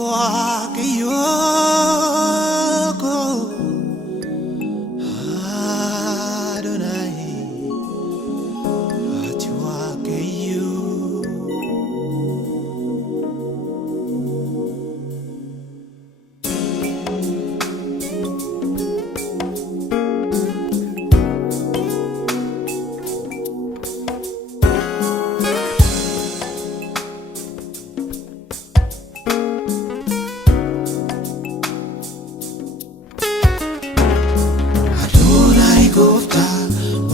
Wakayoko Adonai Atiwakayo Gofta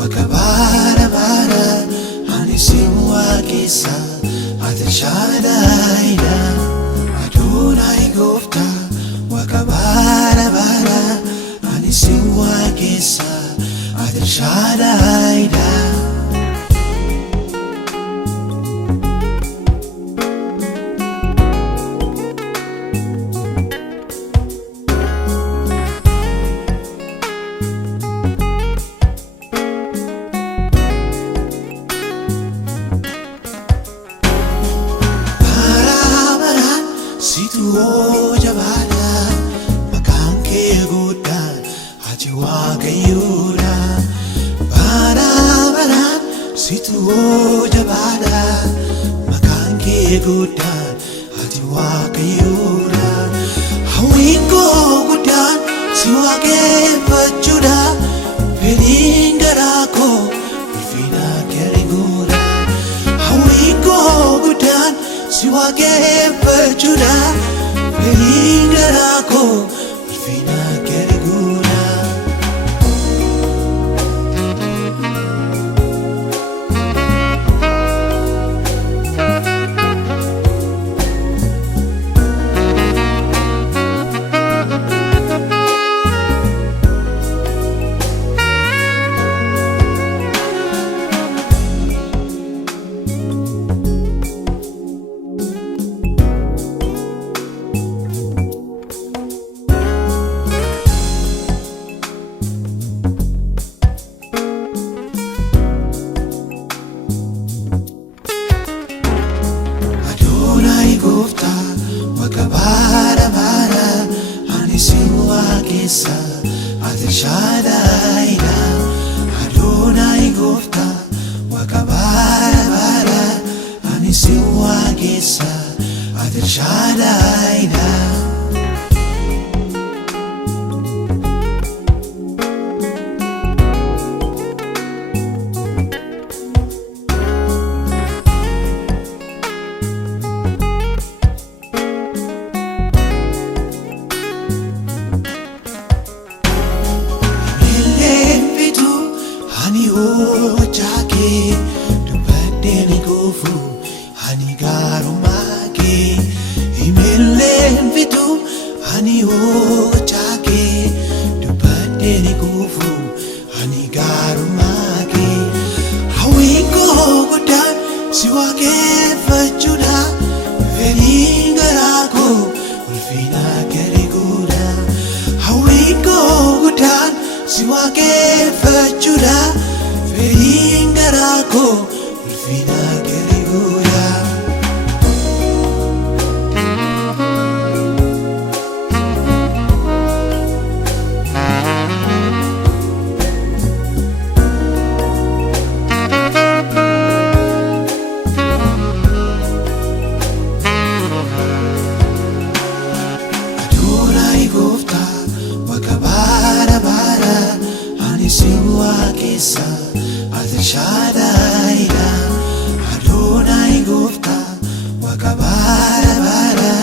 wakabara bara anisimu wakisa atashadaida Adonai Gofta wakabara bara anisimu wakisa atashadaida Situ jabala makanke gudan Atiwakayura bara bara situ jabala makanke gudan Atiwakayura hawingo gudan siwake pachuda pelingarako ulfina kerigura hawingo gudan siwake pachuda pelingarako ulfina kerigura Gofta wakabara bara anisimu wakisa atashadaida Adonai Gofta wakabara bara anisimu wakisa atashadaida Chake dubadeni kufu hani garumake imelen vitu hani chake dubadeni kufu hani garumake hawingo gudan siwake fachuda velingarako ulfina kerigura hawingo gudan siwake fachuda velingarako ulfina kerigura Adonai Gofta wakabara bara anisimu wakisa atashadaida Adonai Gofta wakabara bara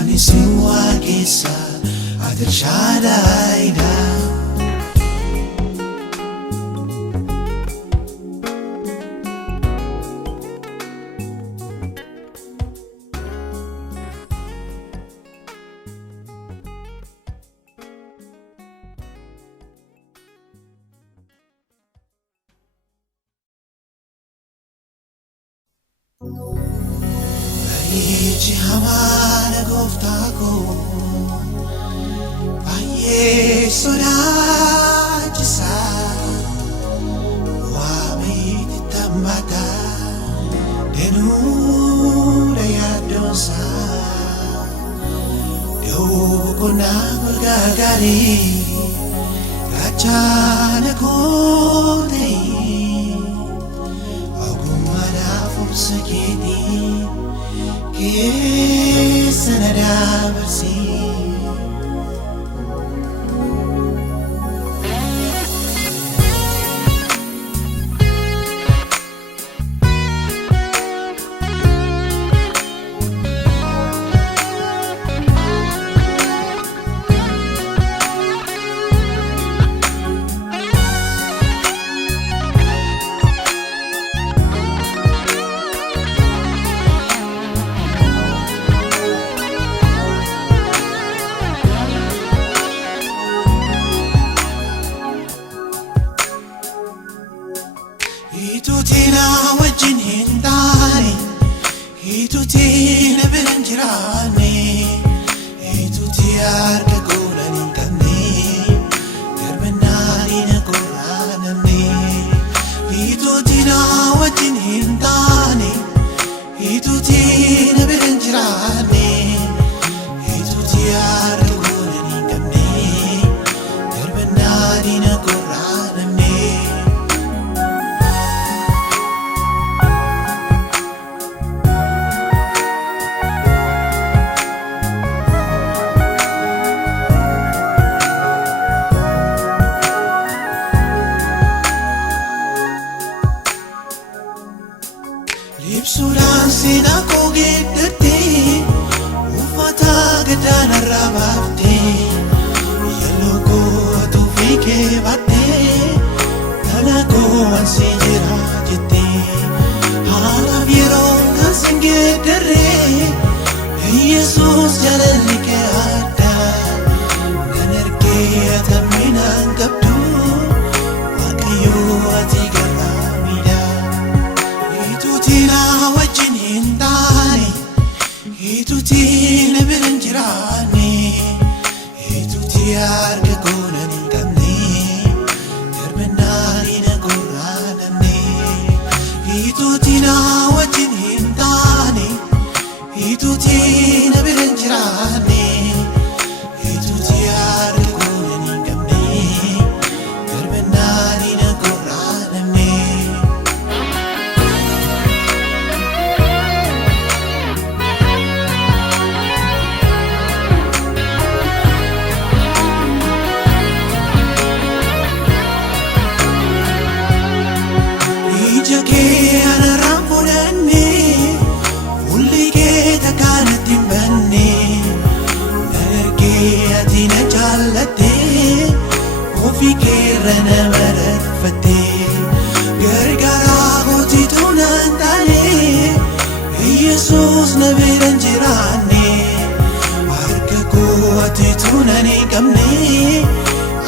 anisimu wakisa atashadaida Ichi hamana goftako Aye sorajisa Wamit tamata Denura yadosa na gargaari gaachana koo ta'e ogummaadhaaf obsa keetiin keessa na dabarsi. Ituutina wajjin hin taane, ituutina bira hin jiraanne, ituuti harka goolan hin qabne, garbannaan na goraanamne. Ituutina wajjin hin taane, ituutina bira hin jiraanne, ituuti harka goolan hin qabne, garbannaan na goraanamne. Ibsuudhaan seenaa koo geeddartee uffata gadaa narraa baaftee yelloo koo atuufii kee baattee dhala koo ansii jira jettee haalaaf yeroo kan sin geeddarree Yesuus jaalalli kee addaa kan ergee atamminaan qabdu Waaqayyoo ati garaa miidhaa. Ituutina wajjin hin taane, ituutina bira hin jiraanne, ituuti harka goolan hin qabne, garbannaan na goraanamne. Ituutina wajjin hin taane, ituutina bira hin jiraanne, ituuti harka goolan hin qabne, garbannaan na goraanamne. Ija kee anarraan fudhannee fuulli kee takkaanatti hin banne na ergee ati na jaallattee ofii keerra na mararfattee gargaaraa kootiitu naan taane Yesuus na bira hin jiraanne harka koo atiitu nan hin qabne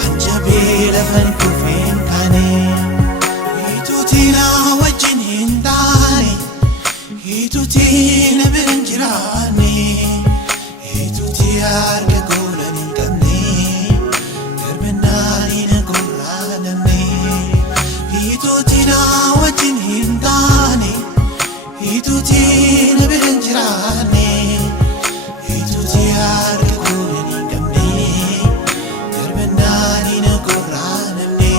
anjabee lafan kufee hin kaane. Ituutina wajjin hin taane, ituutina bira hin jiraanne, ituuti harka goolan hin qabne, garbannaan na goraanamne. Ituutina wajjin hin taane, ituutina bira hin jiraanne, ituuti harka goolan hin qabne, garbannaan na goraanamne.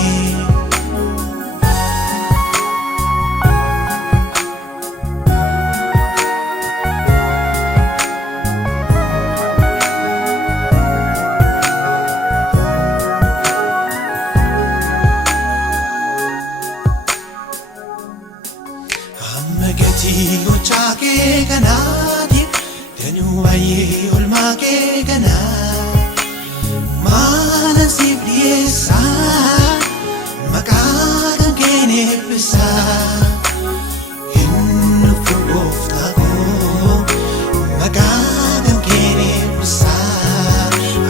Gatii gochaa kee kanaatiif danuu baay'ee oolmaa kee kanaa maala siif dhiyeessaa maqaa kan keen eebbisaa hin dhufu gooftaa koo maqaa kan keen eebbisaa.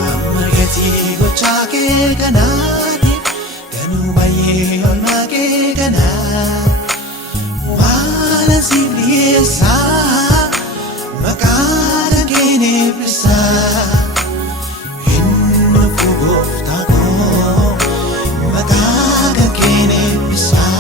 Amma gatii gochaa kee kanaatiif danuu baay'ee oolmaa kee kanaa maala siif dhiyeessaa maqaa kan keen eebbisaa hin dhufu gooftaa koo maqaa kan keen eebbisaa.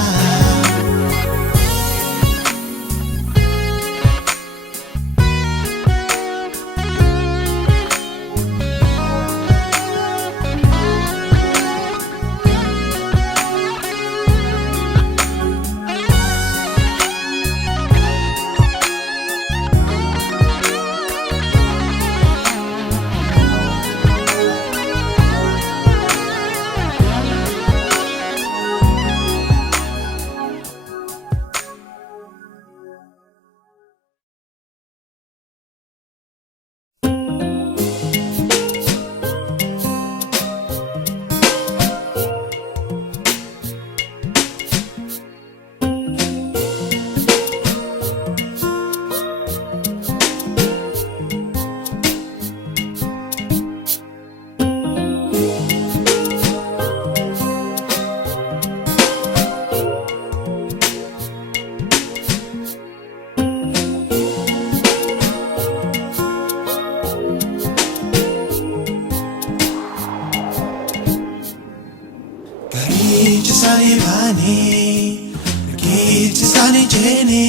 sani jene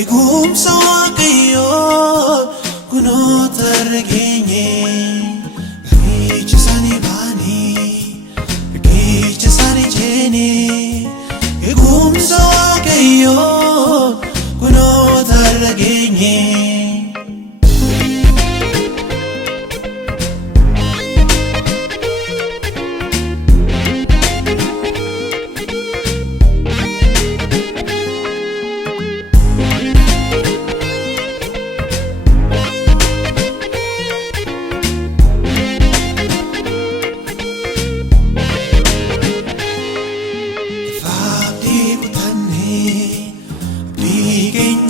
Egumsa Waaqayyo kuno targenye Garicha sani bani Garicha sani jene Egumsa Waaqayyo kuno targenye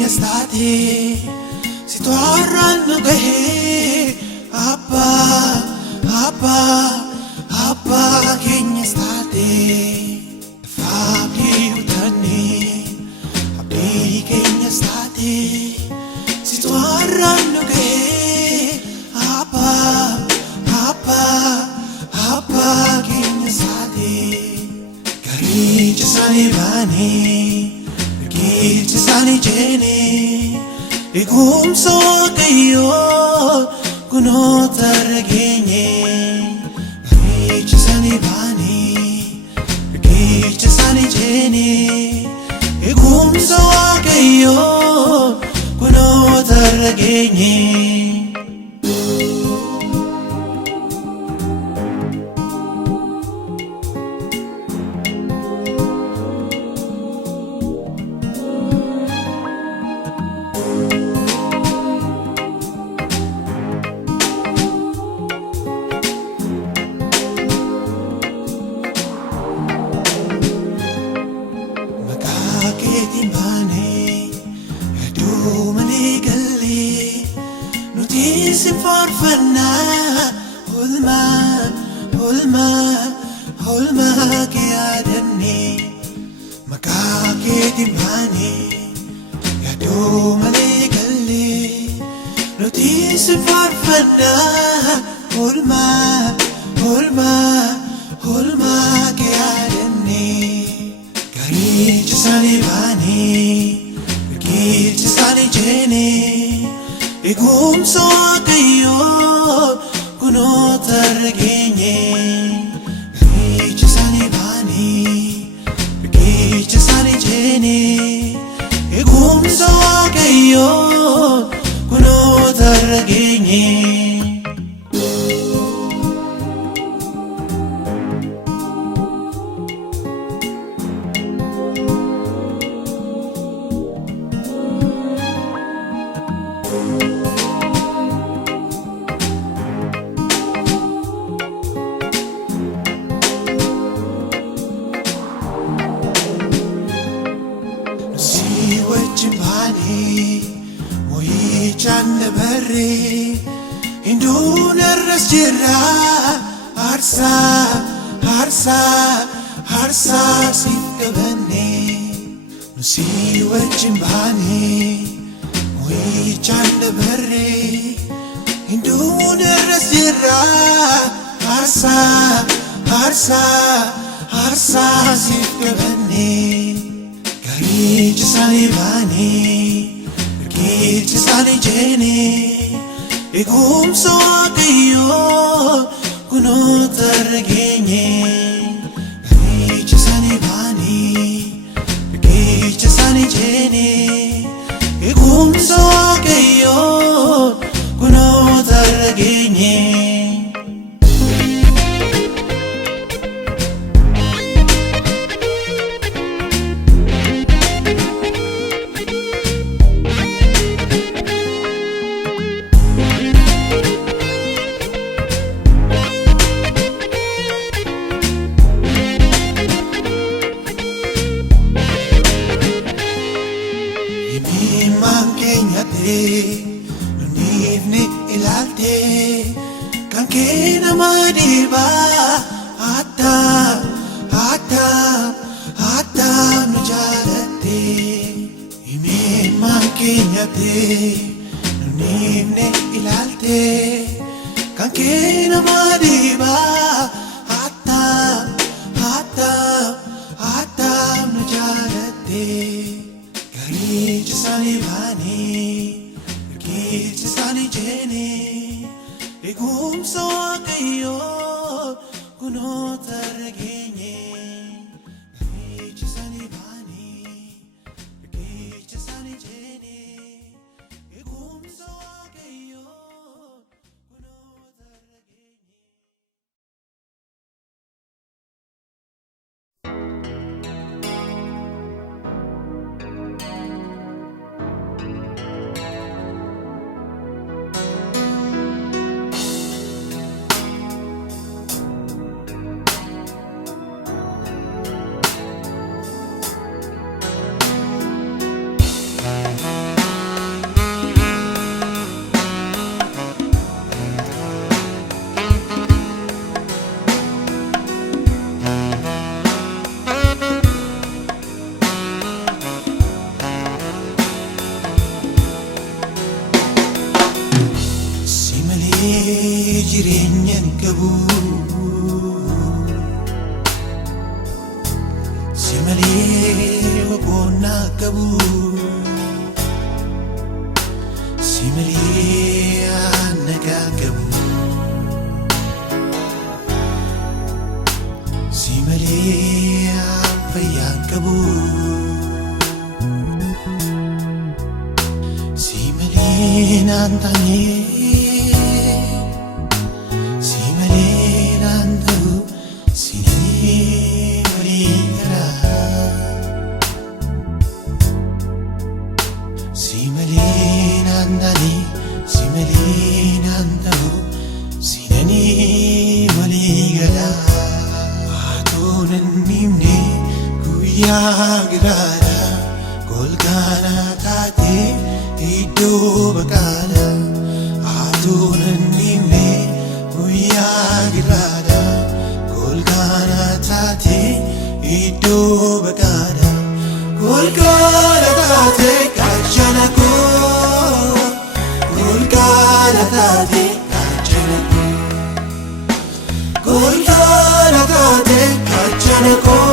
State si tornano gahe Abba kenya state Fabri utane Abbi kenya state si tornano gahe Abba kenya state Garicha sani bani Garicha sani jene Egumsa Waaqayyo kuno targenye Garicha sani bani Garicha sani jene Egumsa Waaqayyo kuno targenye Nutin farfanna hulma ke adanne Makake dimane yadu male galle Nutin farfanna hulma ke adanne Garicha sani bani Garicha sani jene Egumsa Waaqayyo kuno targenye Garicha sani bani Garicha sani jene Egumsa Waaqayyo kuno targenye Moyichan barre Induna rasjira Harsa sifkabane Nusi wajimbani Moyichan barre Induna rasjira Harsa sifkabane Garicha sani bani Garicha sani jene Egumsa Waaqayyo kuno targenye Garicha sani bani Garicha sani jene Egumsa Waaqayyo kuno targenye Nunifni ilalte kan kena madiba Hatta nujalate Ime mankenyate Nunifni ilalte kan kena madiba Hatta nujalate Garichi sani bani Rikichi sani jeni Egumsa wakayo Kunota regini Garichi sani bani Rikichi sani jeni Egumsa wakayo Kunota regini Jireenyan qabu si malee boqonnaa qabu si malee nagaa qabu si malee fayyaa qabu si malee naan taanee Girada golgana taate iddoo baqaala atuunan nimne guyyaa girada golgana taate iddoo baqaala golgana taate gaachana koo golgana taate gaachana koo golgana taate gaachana koo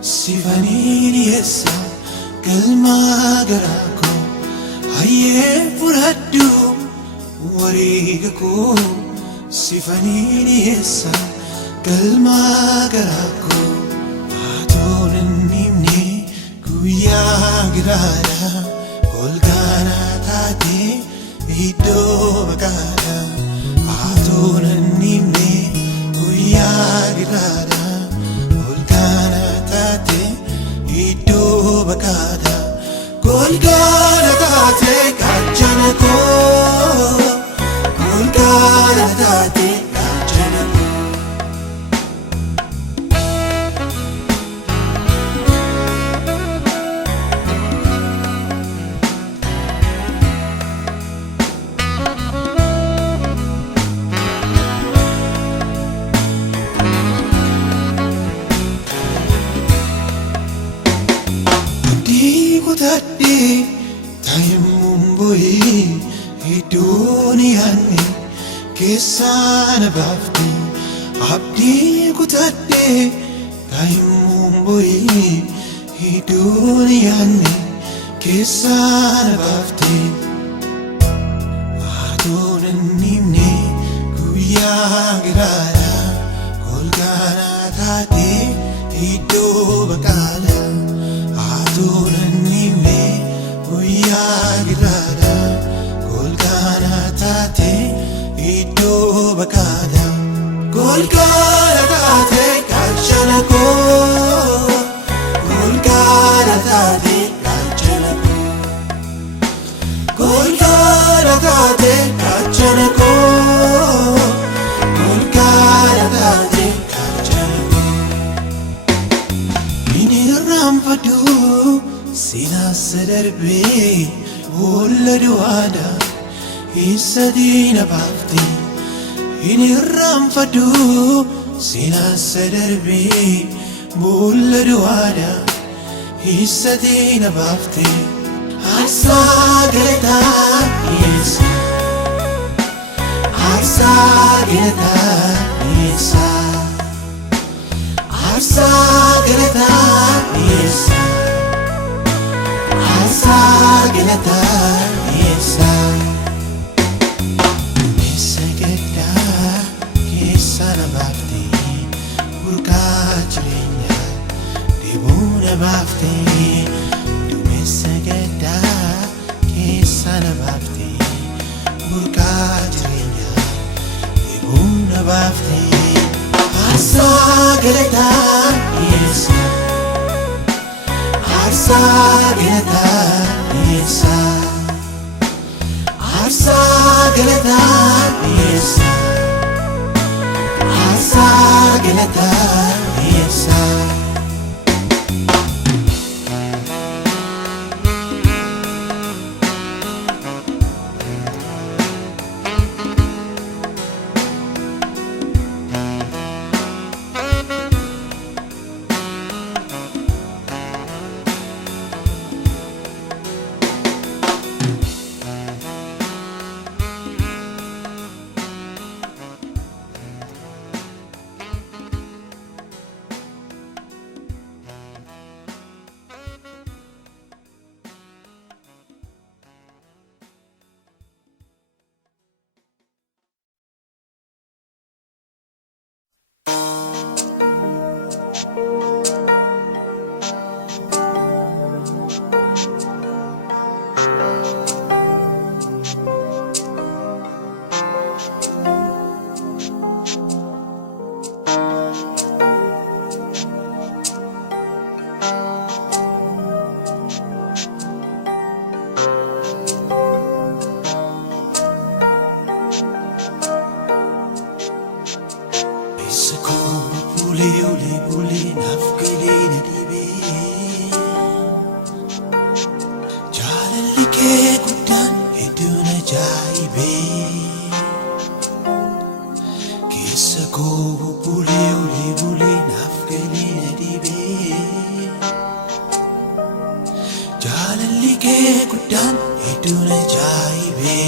Sifanini essa kalma garako haye furaddu warigako sifanini essa kalma garako atonan nimne guya girada golgana taate iddo baqaala atonan nimne guya girada Bakada golgana taate gaachana koo golgana taate gaachana koo Tadi taymumbui iduniani kesana bafti abdi ku tadi taymumbui iduniani kesana bafti adonan nimne guya girada golgana taate iddo baqaala adonan nimne guya girada golgana taate iddo baqaala golgana taate gaachana koo golgana taate gaachana koo golgana taate gaachana koo golgana taate gaachana koo inni ramfadu Sina sederbi Ulledu ada Isadina bafti Ini ramfadu Sina sederbi Ulledu ada Isadina bafti Arsa geleta Isa Arsa geleta Isa Arsa geleta Isa Arsa geleta Isa Isa geleta Kisana bafti Burka jirinya Dibuna bafti Isa geleta Kisana bafti Burka jirinya Dibuna bafti Arsa geleta Isa Arsa geleta Isa Arsa geleta Isa Arsa geleta Isa Uli nafkili nadibe Jalali ke gudan iduna jaibe Kisa ko uli nafkili nadibe Jalali ke gudan iduna jaibe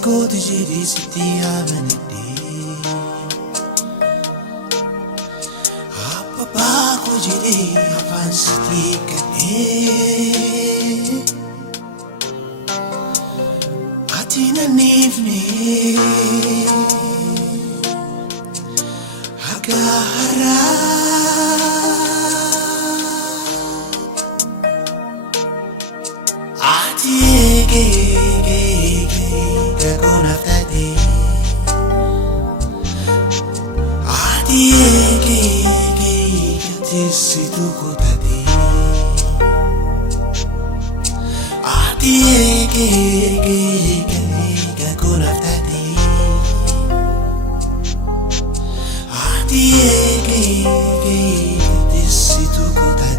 Go to Jiri City Avenue Apa baku Jiri Avan City Kane Atina Nivne Agahara Ati Situ ko tadi Ati ege ko naftadi Ati ege situ ko tadi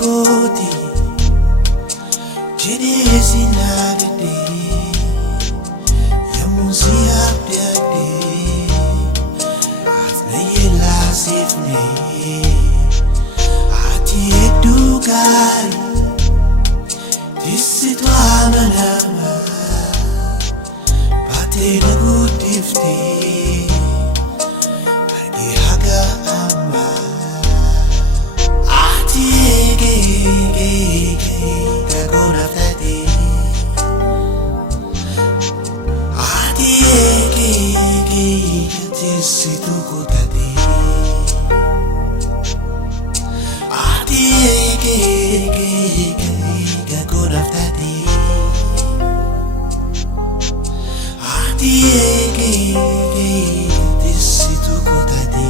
Goti Jedi nagade Yamun siap dade ati edugai disitu amanama batena gudifti bagi haga amma ati ege kagona fadi ati ege disitu kutadi ati ege kagona fadi ati ege disitu kutadi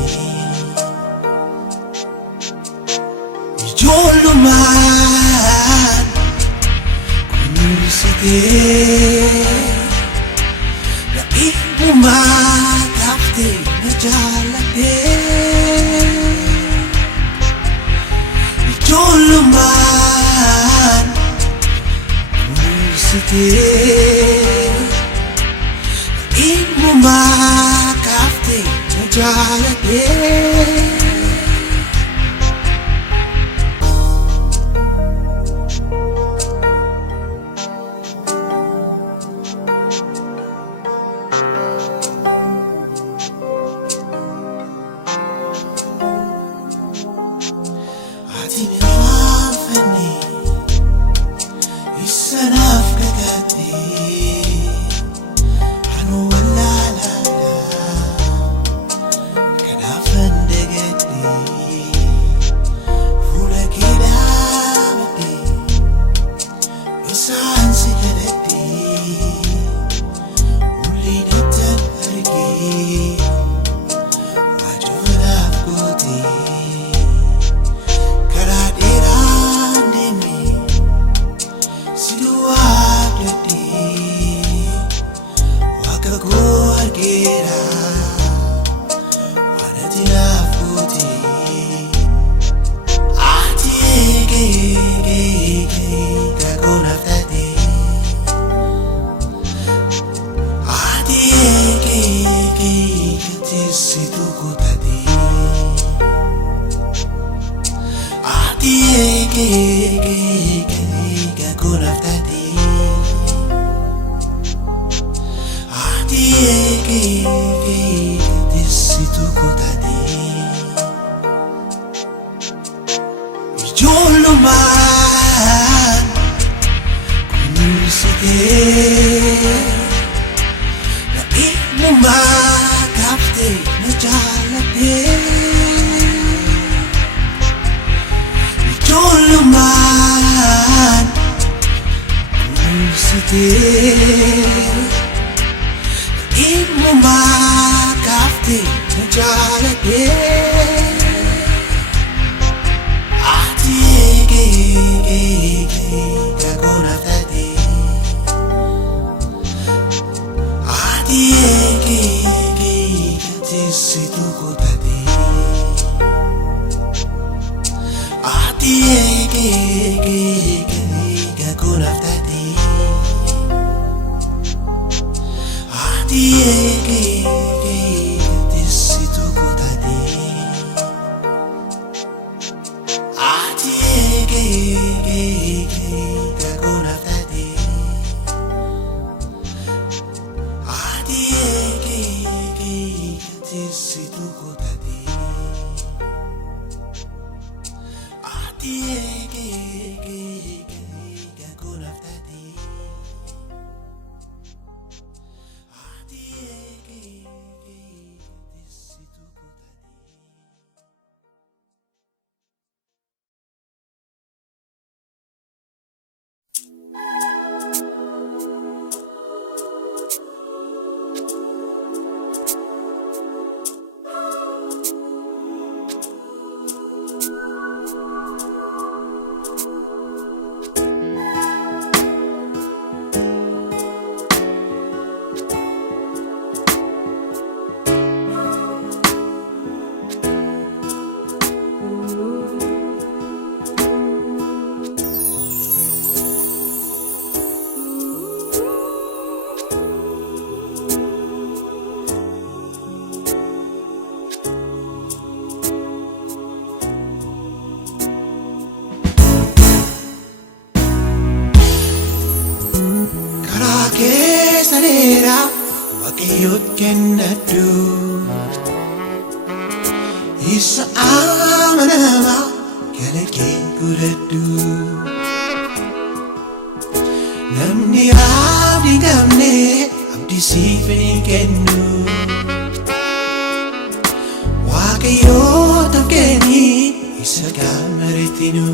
Joluman kunursite na ibu matapte na jalate Joluman kunursite na ibu matapte na jalate ati mirafani isanaf kagati anu walala kanafan degati fula kidamati isan sigarati uli datan hargi wajuraf koti Joluman kunursite na ibu matapte na jalate Joluman kunursite na ibu matapte na jalate kagona fadi ati ege disitu kutadi ati ege kagona fadi ati ege disitu kutadi ati ege kagona fadi ati ege disitu kutadi ati ege kagona fadi ati ege disitu kutadi kennadhu isa amanama galakee godhadhu namni abdii qabne abdii siif hin kennu waaqayyootaaf kenni isa gaamaritinu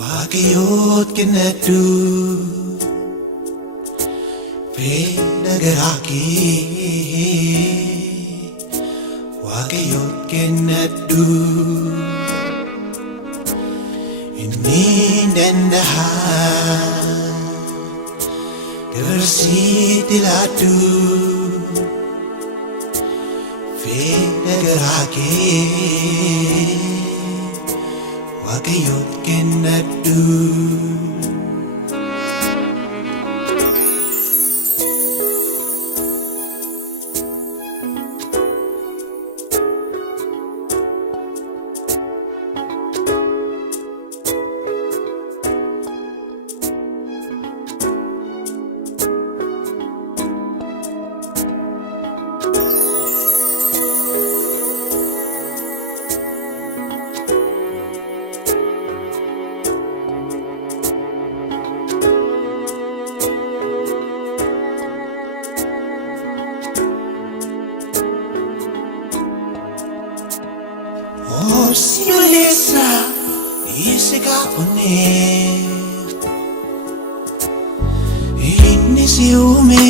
waaqayyoot kennadhu fedha garaa kee waaqayyoot kennadhu inni danda'a dabarsiitti laadhu fedha garaa kee waaqayyoot kennadhu Obsiolessa ise kaone inni si uume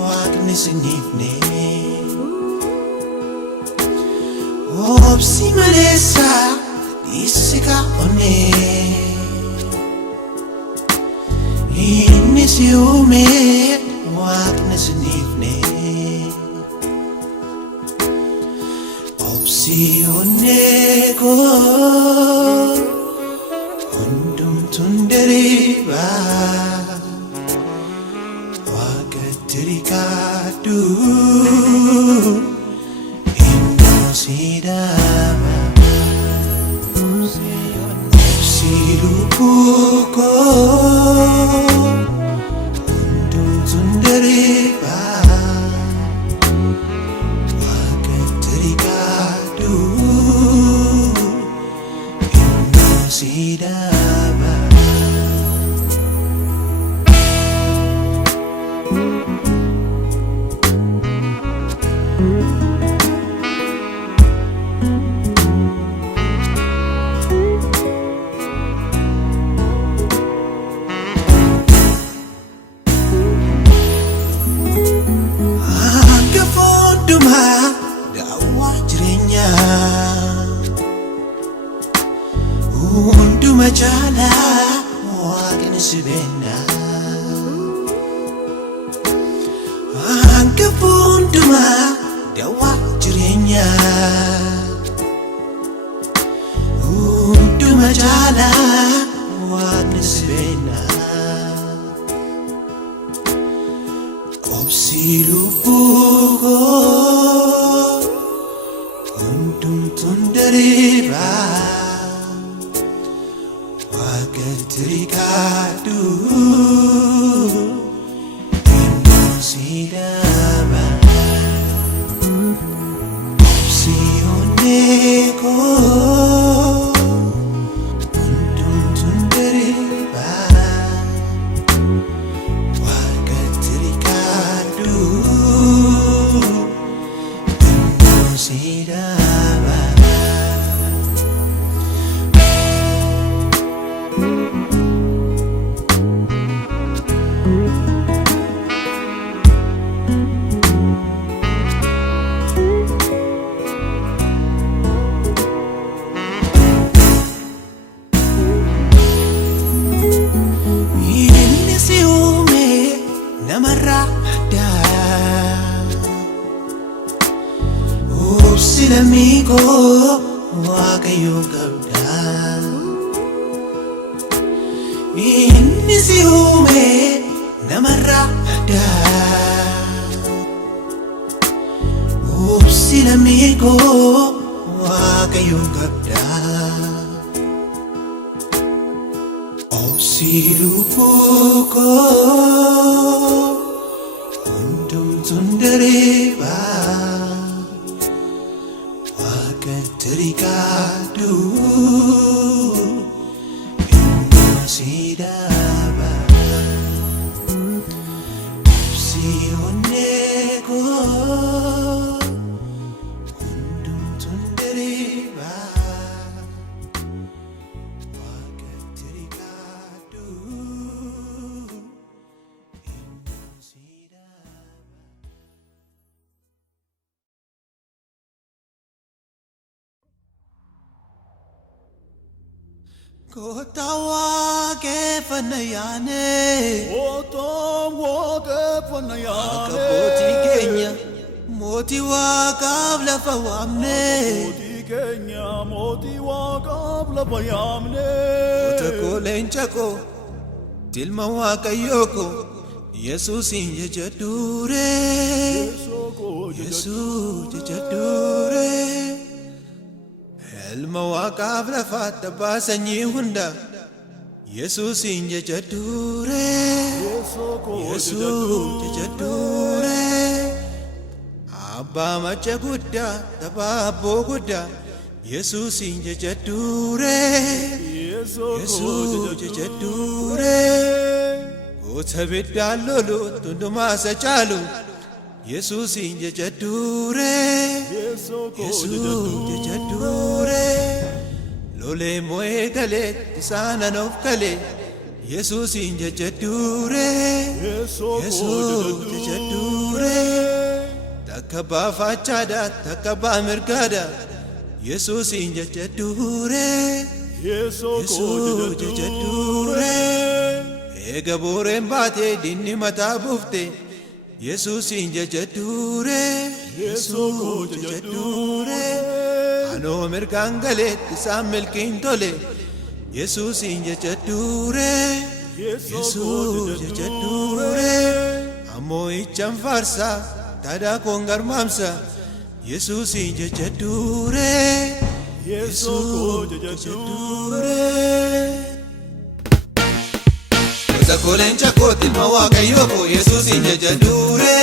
waaqni si nifne obsiolessa ise kaone inni si uume waaqni si nifne Obsiyooneko hundumtuun deriiba waaqatti rikaadhu himnoo siidhaaba obsi lubbuu koo hundumtuun deriiba Sidaba Angka fonduma dawa jirenya Hunduma jala waaqni si beekna Angka hunduma dawaa jireenya Hunduma jala waaqni si beekna Obsi lubbuu koo hundumtuun deriiba waaqatti rikaadhu himnoo siidhaaba obsiyooneko hundumtuun deriiba waaqatti rikaadhu himnoo siidhaaba namarraa addaa obsi lammii koo waaqayyoo qabda inni si uume namarraa addaa obsi lammii koo waaqayyoo qabda Sirupuko undum tunderiba wakan terikadu Indosidaba si oneko undum tunderiba Kotawa ke fanayane Akapoti Kenya Moti wa kabla fawamne Kotako lenchako Tilma wa kayoko Jesus inje jadure Jesus jadure Elma wa kabla fata basanyi hunda Jesus inje jadure Jesus jadure Abba macha gudda tababo gudda Jesus inje jadure Jesus jadure Gotabidda lolo tunduma sachalu Jesus inje jadure Jesus jadure Lole moe gale tisana nof kale Jesus inje jadure Jesus jadure Takaba fachada takaba mirgada Jesus inje jadure Jesus jadure Ega boren bate dinni mata bufte Jesus inje jadure Jesus jadure Ano mirgangale tisamel kintole Jesus inje jadure Jesus jadure Amo icham farsa tada kongar mamsa Jesus inje jadure Jesus jadure Kolencha kotil mawaka yoko Jesus inje jadure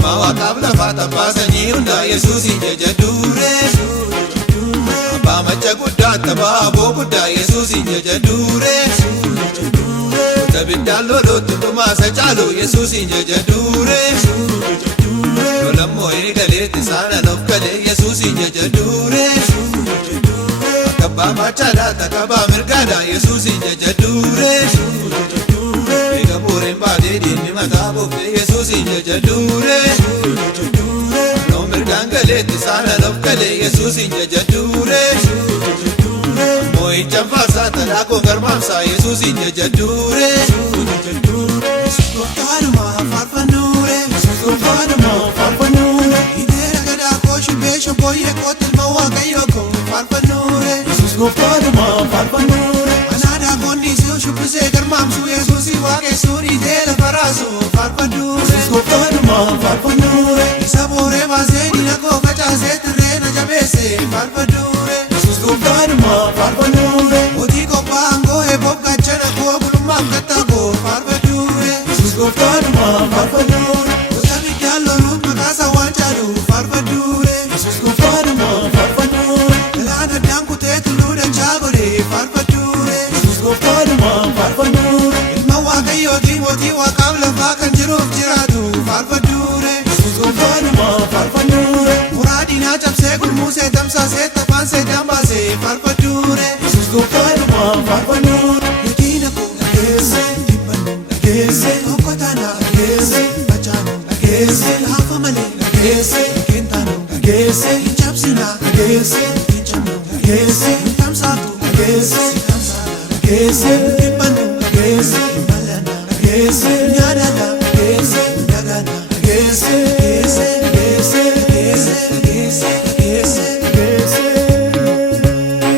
Mawaka bla fata pasa nyunda Jesus inje jadure Abba macha gudda tababo gudda Jesus inje jadure Tabidda lolo tunduma sachalo Jesus inje jadure Lolammo egale tisana nofkale Jesus inje jadure Takaba machada takaba mirgada Jesus inje jadure Ega boren bade dinni mata bofte Jesus inje jadure No mirgangale tisana nofkale Jesus inje jadure Moi chamfasa talako garmamsa Jesus inje jadure Jesus kotaruma farfanure Jesus kotaruma farfanure Idera gada koshu besho boye kotil mawaka yoko farfanure Jesus kotaruma farfanure Anada kondi siyo shupuse garmamsu Jesus iwake suri dela farasu farfanure Jesus kotaruma farfanure Isabore bazeni nako kacha zetre na jabese farfanure Jesus kotaruma farfanure Otiko pango e boka chana ko buluma katago farfanure Jesus kotaruma farfanure Otabi kyalo rup makasa wancharu farfanure Jesus kotaruma farfanure Elana danku tetu luda chagore farfanure Jesus kotaruma farfanure Ilma waka yoti moti wakabla fakan jiruf jiratu farfanure Jesus kotaruma farfanure Muradi na chapse kulmuse damsa se tapanse dambase farfanure Jesus kotaruma farfanure Yatina ko agese Tipan agese Okotana agese Bachano agese Hafamale agese Kentano agese Chapsina agese Kichano agese Tamsatu agese Tamsana agese Tipanu agese Malana agese Nyadada agese Dagana agese Agese Agese Agese Agese Agese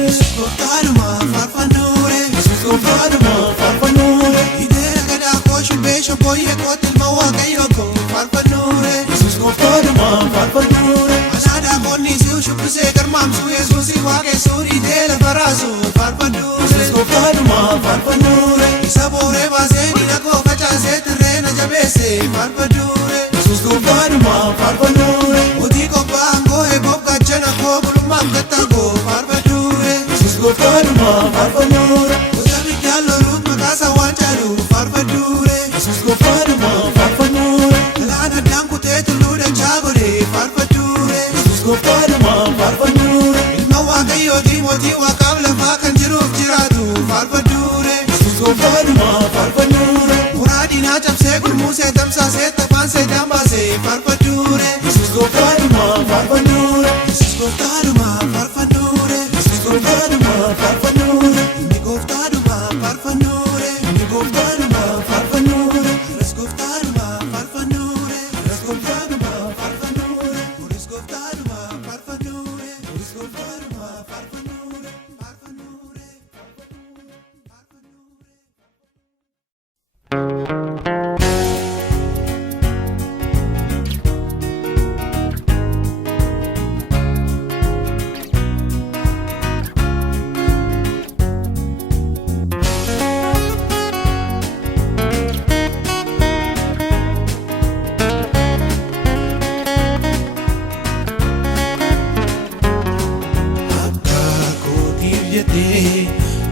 Jesus kotaruma farfanure Jesus kotaruma farfanure Idera gada koshu besho boye kotil mawaka yoko farfanure Jesus kotaruma farfanure Anada koni siyo shupuse garmamsu Jesus iwake suri dela farasu farfanure Jesus kotaruma farfannure isa booree baasee diina koo facaasee tirree na jabeesse farfadure Yesuus gooftaadhuma farfannure mootii qophaa'an koo eeboof gaachana koo gulummaaf gattaa koo farfadure Yesuus gooftaadhuma farfannure gosa biddaan loluut maqaasaa waan caaluuf farfadure Yesuus gooftaadhuma farfannure galaana addaan kutee tulluu dachaa godhee farfadure Yesuus gooftaadhuma farfannure ilma waaqayyooti mootii waaqaaf lafaa kan jiruuf jiraatu farfadure Yesuus gooftaadhuma farfannure muraadinaa cabsee gurmuusee tamsaasee tafaansee dambaasee farfadure Yesuus gooftaadhuma farfannure Yesuus gooftaadhuma farfannure Yesuus gooftaadhuma farfannure inni gooftaadhuma farfannure inni gooftaadhuma farfannure Yesuus gooftaadhuma farfannure Yesuus gooftaadhuma farfannure Yesuus gooftaadhuma farfannure Yesuus gooftaadhuma farfannure farfannure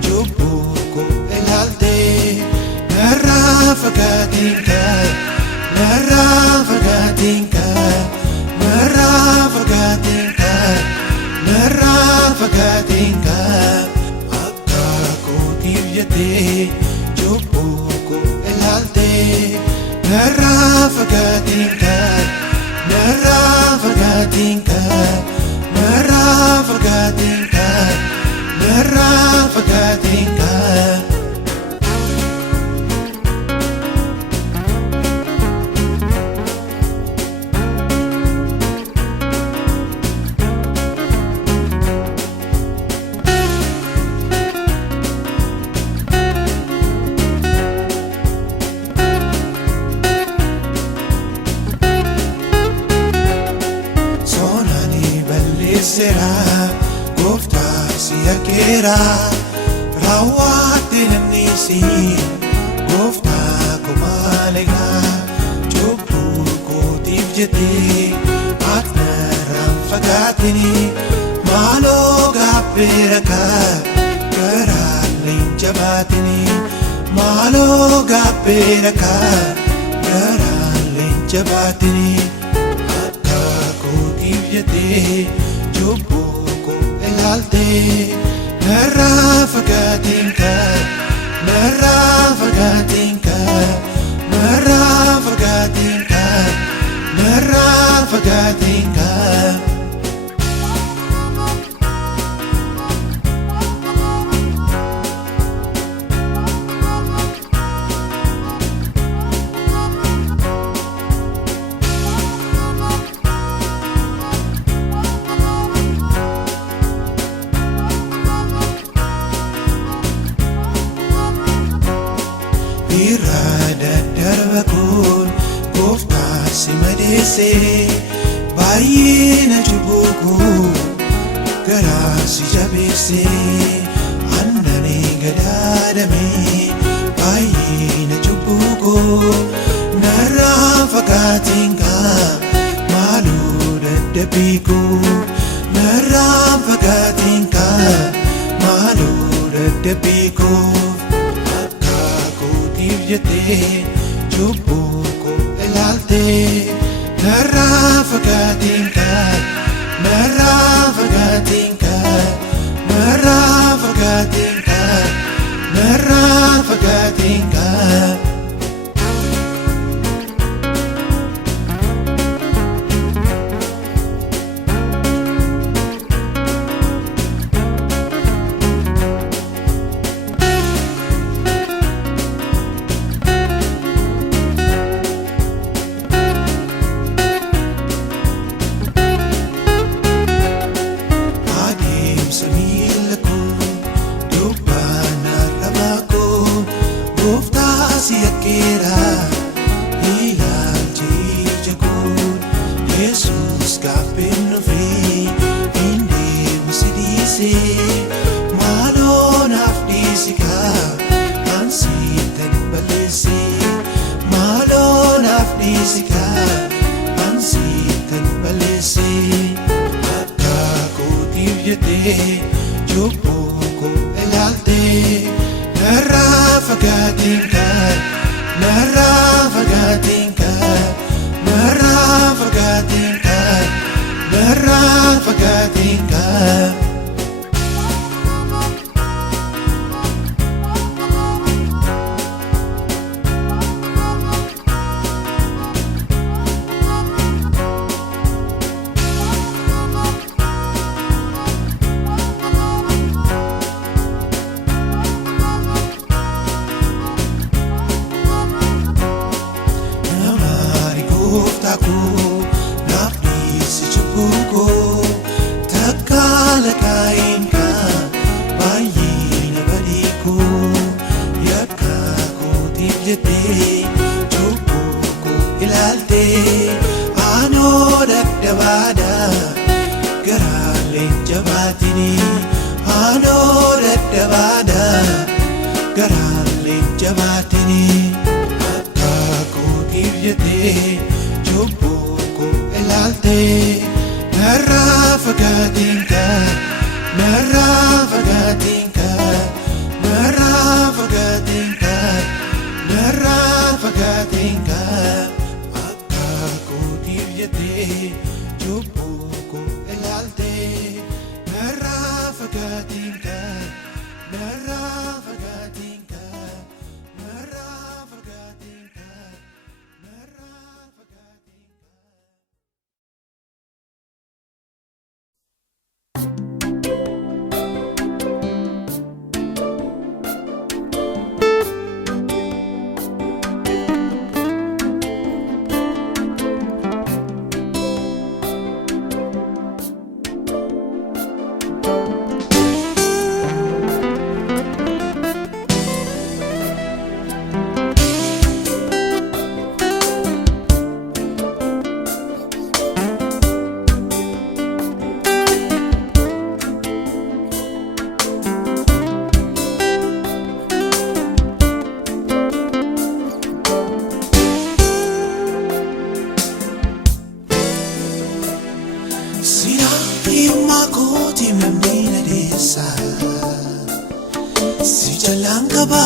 Jubbuko ilaalte narraa fagaatinka narraa fagaatinka narraa fagaatinka narraa fagaatinka akka kootiif jettee jubbuko ilaalte narraa fagaatinka narraa fagaatinka narraa fagaatinka narraa fagaatinka soonani balleesseera gooftaa si akeera raawwatte namnisi gooftaa ko maalegaa cubbuu kootiif jettee akka narraan fagaatini maaloo gaabbeera kaa garaalleen jabaatini maaloo gaabbeera kaa garaalleen jabaatini akka kootiif jettee cubbuu ilaalte narraa fagaatinka narraa fagaatinka narraa fagaatinka narraa fagaatinka irada darbakun gooftaa si madeesse baay'ina cubbuku garaa si jabeesse annanii gadaadame baay'ina cubbuku narraa fagaatinka maaloo dadhabbiiku narraa fagaatinka maaloo dadhabbiiku jettee jubbuko ilaalte narraa fagaatinka narraa fagaatinka narraa fagaatinka narraa fagaatinka Malo naaf dhiisika nafnisika ansitan balese akakotif yete jopoko elalte nara fagatinka nara fagatinka nara fagatinka nara fagatinka Taku nafis cubuko takala kainka bayi na baliku yakka ko tiljete cubuko ilalte ano daddabada garale jabatini ano daddabada garale jabatini akka ko tiljete Jopoko elalte nara fagatinka nara fagatinka nara fagatinka nara fagatinka akako diryate Jopoko elalte nara fagatinka nara fagatinka nara fagatinka nara Si jalan kaba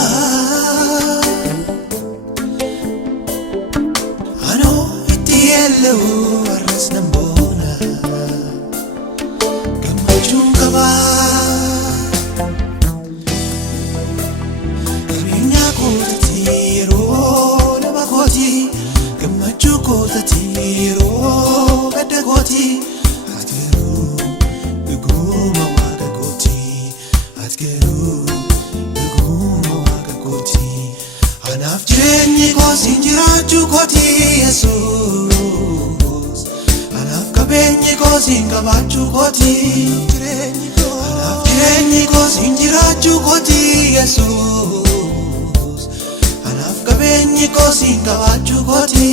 ano itielo arras nambona kamachung kaba kaminya ko tatiro na bakoti kamachu ko tatiro kadagoti atkeru guma wakagoti atkeru Anaf jireenyi koo siin jiraachuu kooti Yesuus Anaf qabeenyi koo siin qabaachuu kooti Anaf jireenyi koo siin jiraachuu kooti Yesuus Anaf qabeenyi koo siin qabaachuu kooti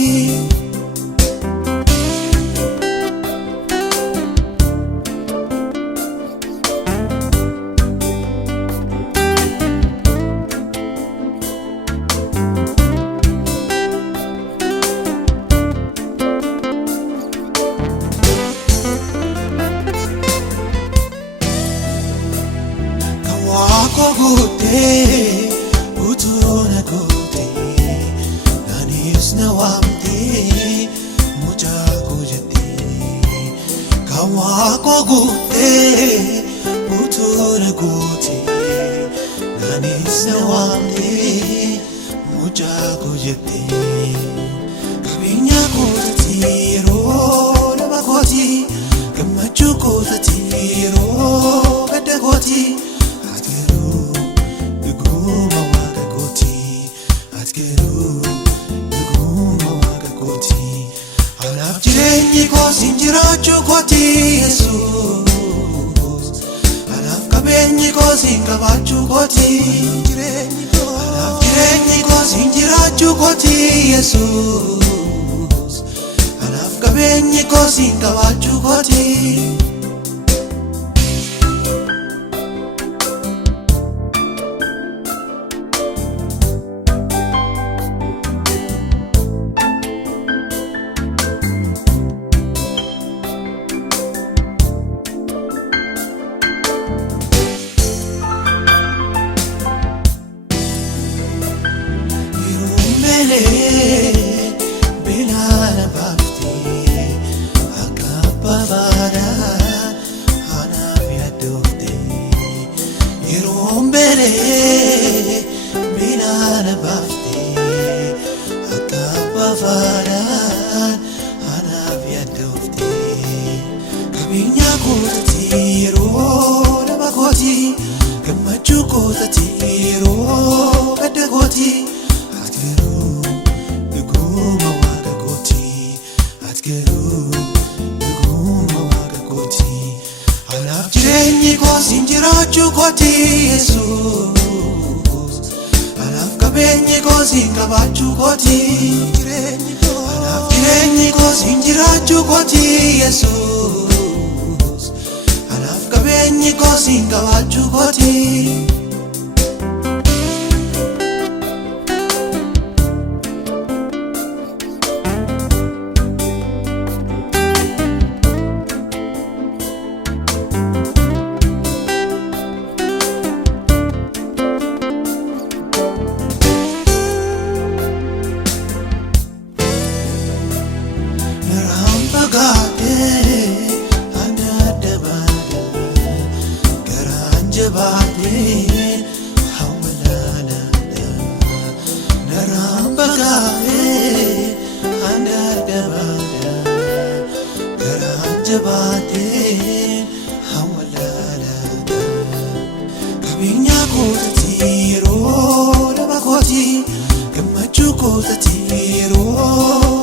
Kogote utuna kote nanis na wamte mucha kujate kawa kogote utuna kote nanis na wamte mucha kujate kabinya kotatiro na bakoti kamachu kotatiro kadagoti Anaf jireenyi koo siin jiraachuu kooti Yesuus Anaf qabeenyi koo siin qabaachuu kooti Anaf jireenyi koo siin jiraachuu kooti Yesuus Anaf qabeenyi koo siin qabaachuu kooti bele bilana bafti akapavada anaviadofte irombele bilana bafti akapavada anaviadofte kaminya kutiro nabakoti kamachu kutiro kadagoti Sinjirachu koti Jesus Alaf kabenyi ko singabachu koti Alaf kirenyi ko sinjirachu koti Jesus Alaf kabenyi ko singabachu koti Kaminya kutiro nabakoti kamachu kutiro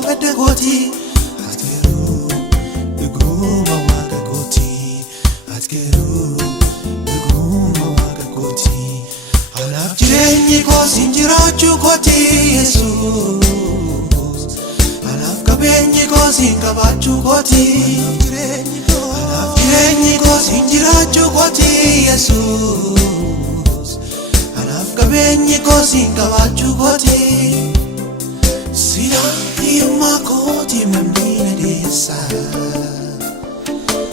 kadagoti atkeru duguma wakakoti atkeru duguma wakakoti alaf jirenyi ko sinjirachu koti Jesus alaf kabenyi ko singabachu koti alaf jirenyi ko sinjirachu koti Jesus alaf kabenyi ko singabachu koti sila ima koti mamina desa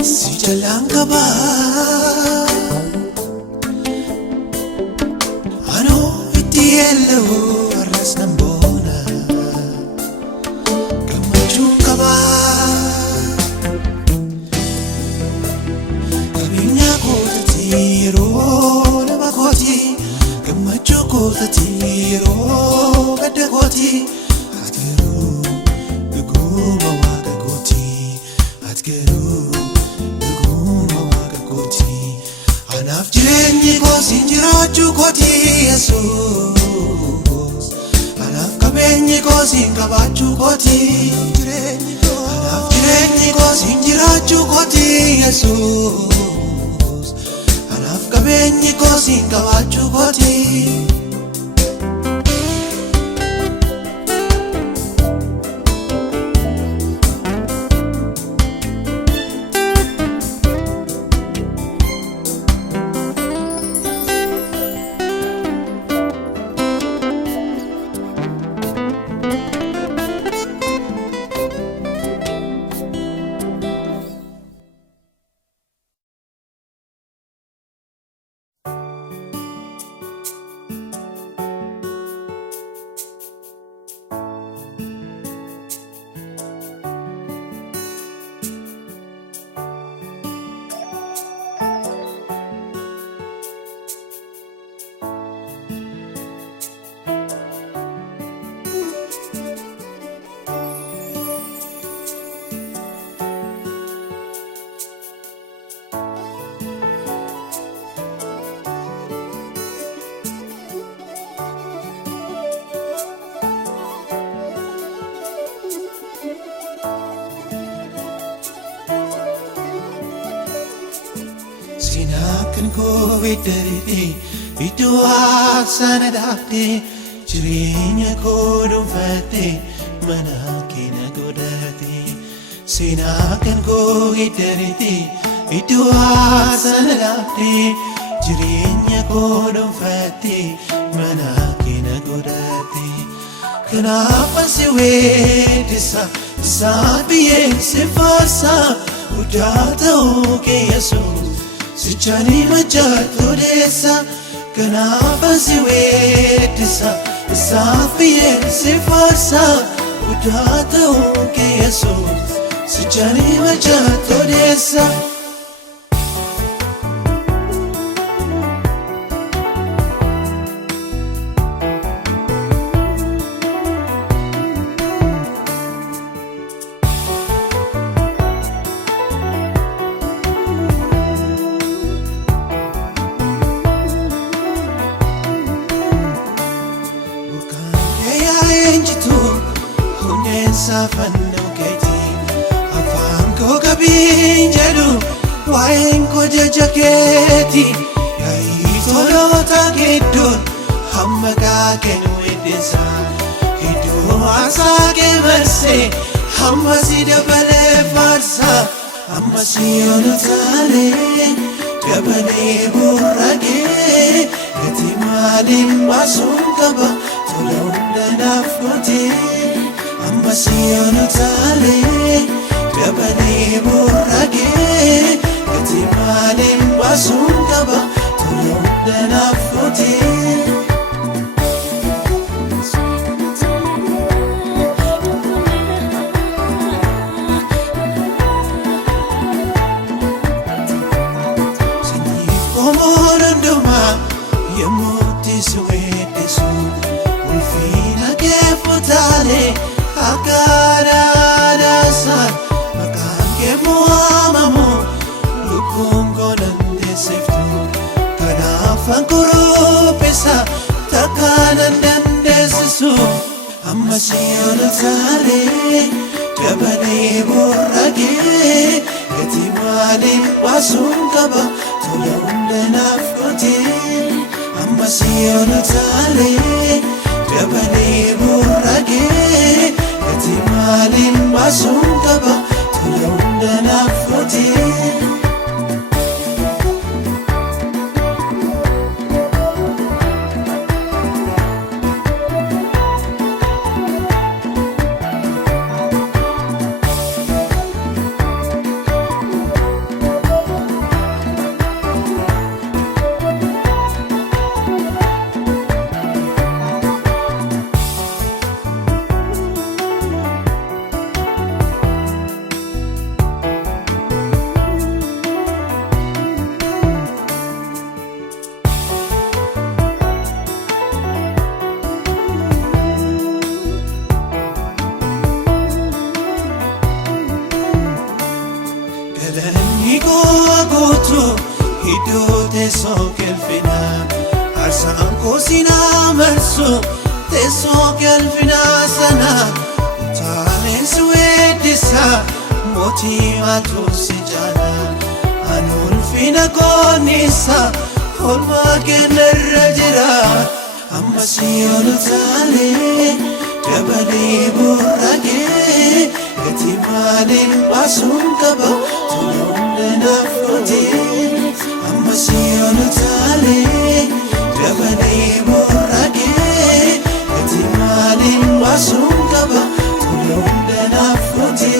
si jalan kaba ano itielo arras nambona kamachu kaba kaminya kutiro nabakoti kamachu kutiro kadagoti atkeru duguma wakakoti atkeru duguma wakakoti anaf jirenyi ko sinjirachu koti Jesus anaf kabenyi ko singabachu koti anaf jirenyi ko sinjirachu koti Jesus anaf kabenyi ko singabachu koti Sinakan ko vidarite Ituwa sanadate Jirinya ko dumfate Manaki na godate Sinakan ko vidarite Ituwa sanadate Jirinya ko dumfate Manaki na godate Kenapa si wedisa Sabiye si fasa Udah tahu ke Yesus Sichani majatu desa Kenapa si wedisa Safiye sifarsa udata uke Jesus Sijani majato desa Safanu keti afan ko kabin jadu wain ko jajaketi yai tolo tagedun hamma ka kenu edesa hidu asa ke verse hamma si dabale farsa hamma si onutale dabale burage etimalim masun kaba tolo nafoti Amasiano tale, dabane burage, etimane basungaba, tulonda na foti. Sinif komoranduma, yamuti suwedesu, ulfina kefutale. Akara dasar makanke muamamu lukungo nande seftu kanafan kuru pesa takanan nande sesu amasiano tale jabane burage etimani wasungaba tulonde nafoti amasiano tale jabane burage Etimalim basungaba tulonda nafoti Hidu teso kelfina Arsan kosina mersu Teso kelfina sana Tane suedisa Moti atu sejana Anul fina konisa Holma kenerra jira Amma siyonu tale Jabali burage Etimani basun kaba Tulunde nafoti Amasiano tale, jabane burage, etimani wasungaba, tulonde nafoti.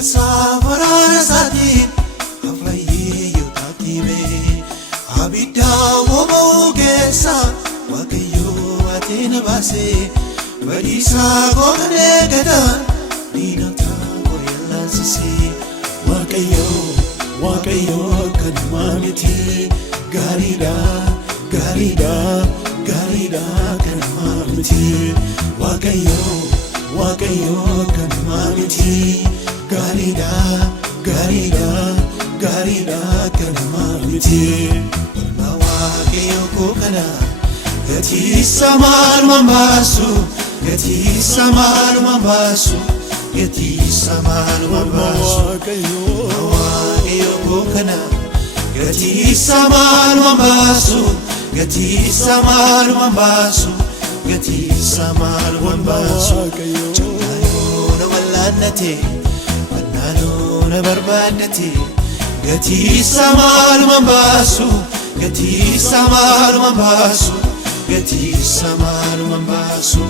Safara sati afayye yotatime abida wobo gesa wakayo ate baasee badiisaa goonee gadaa diinotaa goyyallaasisee Waaqayyo kanumaa miti gaariidha kanumaa miti Waaqayyo kanumaa miti gaariidha kanumaa miti Waaqayyo koo kana gatiisa maalumaan baasu gatiisa maalumaan baasu gatiisa maalumaan baasu Waaqayyo koo kana gatiisa maalumaan baasu gatiisa maalumaan baasu gatiisa maalumaan baasu Channaanoo na wallaannate wannaanoo na barbaaddate gatiisa maalumaan baasu gatiisa maalumaan baasu gatiisa maalumaan baasu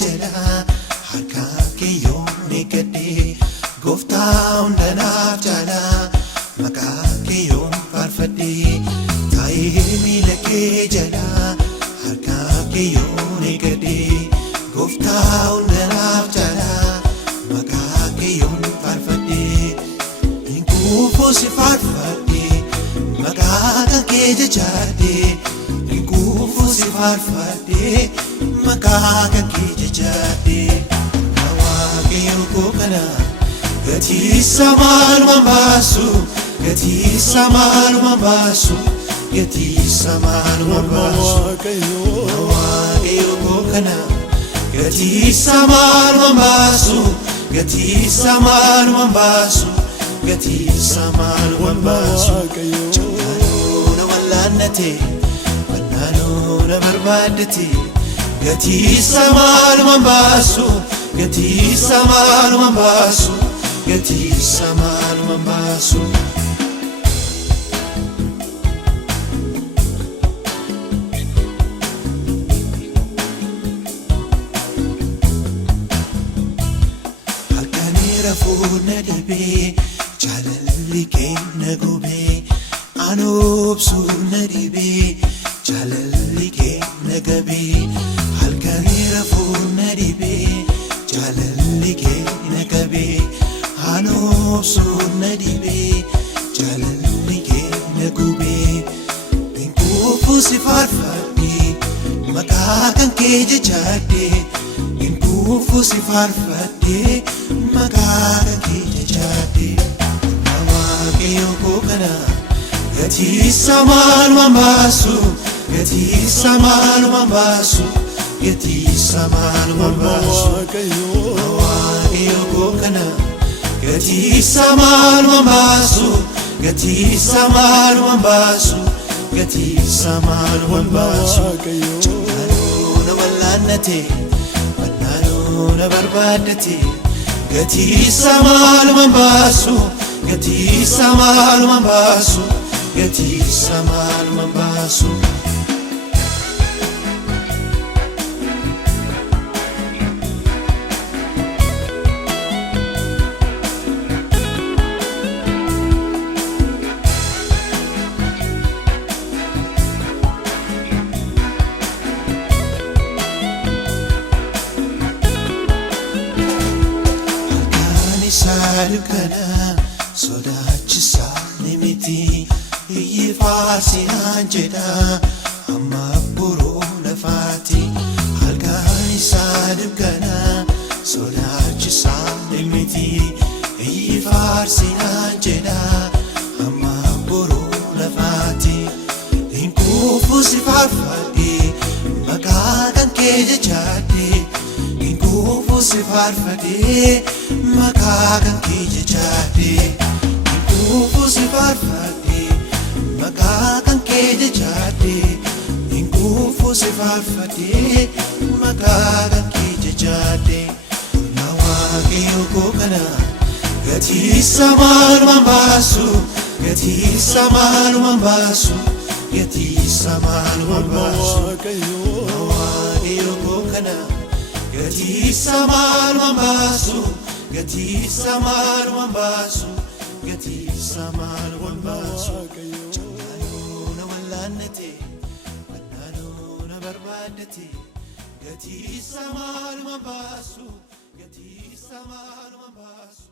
jala harka kiyoo neegadhee gooftaa hundanaaf jala maqaa kiyoo faarfadhee taa'ee miila kee jala harka kiyoo neegadhee gooftaa hundanaaf jala maqaa kiyoo faarfadhee hinkuufuu si faarfadhee maqaa kan kee jechaadhee hinkuufuu si faarfadhee maqaa kan kee jechaadhee Waaqayyo koo kana gatiisa maalumaan baasu gatiisa maalumaan baasu gatiisa maalumaan baasu Waaqayyo koo kana gatiisa maalumaan baasu gatiisa maalumaan baasu gatiisa maalumaan baasu Channaanoo na wallaannate wannaanoo na barbaaddate gatiisa maalumaan baasu gatiisa maalumaan baasu gatiisa maalumaan baasu halkanii rafuu na dhibee jaalalli kee na gubee ani obsuu na dhibee jaalalli kee na gabee halkanii rafuu na dhibee jaalalli kee na gabee ani obsuu na dhibee jaalalli kee na gubee hinkuufuu si faarfadhee maqaa kan kee jechaadhee hinkuufuu si faarfadhee maqaa kan kee jechaadhee Waaqayyo koo kana gatiisa maalumaan baasu gatiisa maalumaan baasu gatiisa maalumaan baasu Waaqayyo koo kana gatiisa maalumaan baasu gatiisa maalumaan baasu gatiisa maalumaan baasu Channaanoo na wallaannate wannaanoo na barbaaddate gatiisa maalumaan baasu gatiisa maalumaan baasu gatiisa maalumaan baasu Kana sodaachisaa ni miti iyyi faarsinaan jedha amma boroo lafaati halkan isaa dukkana sodaachisaa ni miti iyyi faarsinaan jedha amma boroo lafaati hinkuufuu si faarfadhee maqaa kan kee jechaadhee hinkuufuu si faarfadhee maqaa kan kee jechaadhee hinkuufuu si faarfadhee maqaa kan kee jechaadhee hinkuufuu si faarfadhee maqaa kan kee jechaadhee Waaqayyo koo kana Gati samaluma baasu Gati samaluma baasu Gati samaluma baasu Waaqayyo koo kana Gati samaluma baasu Gati samaluma baasu Gati samaluma baasu Changaano na wallanate Wannano na barbadate Gati samaluma baasu Gati samaluma baasu